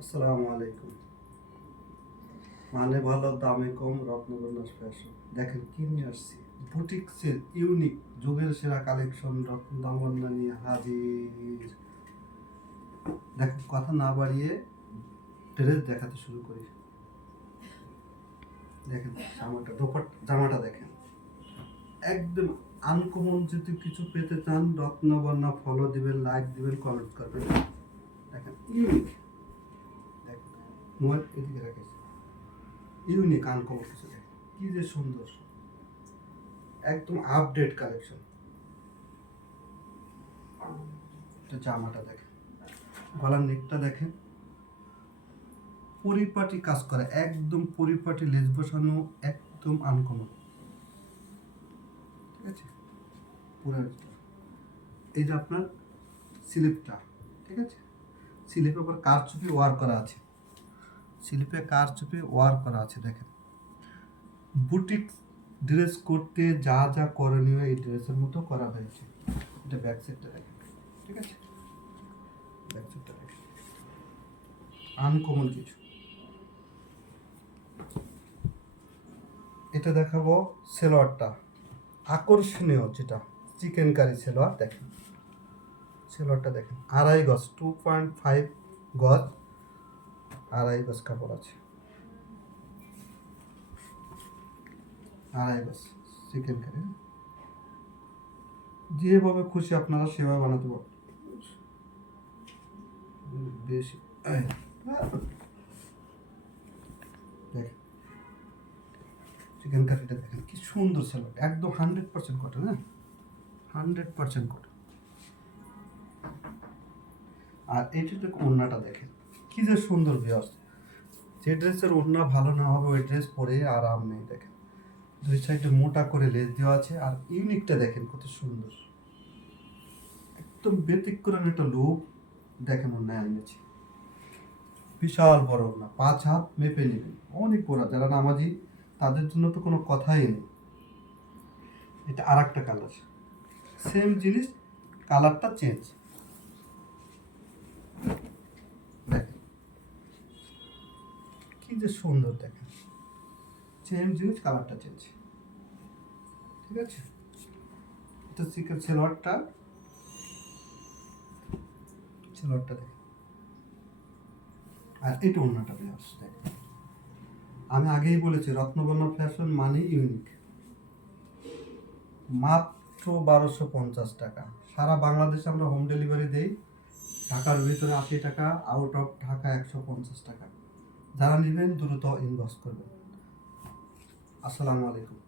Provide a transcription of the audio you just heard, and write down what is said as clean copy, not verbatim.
আসসালামু আলাইকুম। মানে ভালো, দামে কম, রত্নবিন্যাস ফ্যাশন। দেখেন কি নিয়ে আসছি, বুটিক্সের ইউনিক যুগের সেরা কালেকশন রত্নদামন্না নিয়ে হাজির। দেখেন, কথা না বাড়িয়ে ড্রেস দেখাতে শুরু করি। দেখেন জামাটা দেখেন, একদম আনকমন। যদি কিছু পেতে চান, রত্নবর্ণা ফলো দিবেন, লাইক দিবেন, কমেন্ট করবেন। দেখেন ইউনিক, দেখেন মোবাইল এদিকে রেখেছি, ইউনিক আনকমন কিছু। দেখেন কি যে সুন্দর, একদম আপডেট কালেকশন। জামাটা দেখেন, গলার নেকটা দেখেন, পরিপাটি কাজ করে, একদম পরিপাটি লেজ বসানো, একদম আনকমন। ঠিক আছে, পুরো এই যে আপনার স্লিপটা, ঠিক আছে, স্লিপের উপর কারচুপি ওয়ার করা আছে, স্লিপে কারচুপি ওয়ার করা আছে। দেখেন বুটিক ড্রেস করতে যা যা করণীয় এই ড্রেসের মতো করা হয়েছে। এটা ব্যাক সাইডটা দেখেন, ঠিক আছে, ব্যাক সাইডটা দেখেন, আনকমন কিছু। এটা দেখাবো সেলোয়ারটা, আকর্ষণীয় যেটা চিকেন কারি সেলোয়ার। দেখেন সেলোয়ারটা দেখেন, 2.5 গজ, 2.5 গজ, 2.5 গজ কাপড় আছে, 2.5 গজ চিকেন কারি। যেভাবে খুশি আপনারা সেভাবে বানাতে পারবেন। বেশি দেখেন চিকেন কারিটা দেখেন কি সুন্দর সেলোয়ার, একদম 100% কটন। হ্যাঁ, 100% কটন। আর এইটা ওড়নাটা দেখেন কি যে সুন্দর ভিউয়ার্স। যে ড্রেসের ওড়না ভালো না হবে ওই ড্রেস পরে আরাম নেই। দেখেন দুই সাইডে মোটা করে লেস দেওয়া আছে, আর ইউনিকটা দেখেন কত সুন্দর, একদম ব্যতিক্রম একটা লুক। দেখেন ওড়নায় আনিয়েছি, বিশাল বড় ওড়না, 5 হাত মেপে নেবেন, অনেক বড়। যারা নামাজি তাদের জন্য তো কোনো কথাই নেই। এটা আর একটা কালার, সেম জিনিস, কালারটা চেঞ্জ। দেখেন কি যে সুন্দর, দেখেন সেম জিনিস, কালারটা চেঞ্জ। ঠিক আছে, এটা চিকেন সেলোয়ারটা দেখেন, আর এটা অন্যটা পেঁয়াজ। দেখেন আমি আগেই বলেছি, রত্নবর্ণা ফ্যাশন মানে ইউনিক। মাত্র 1250 টাকা। সারা বাংলাদেশে আমরা হোম ডেলিভারি দেই। ঢাকার ভিতরে 80 টাকা, আউট অফ ঢাকা 150 টাকা। যারা নেবেন দ্রুত ইনবক্স করবেন। আসসালামু আলাইকুম।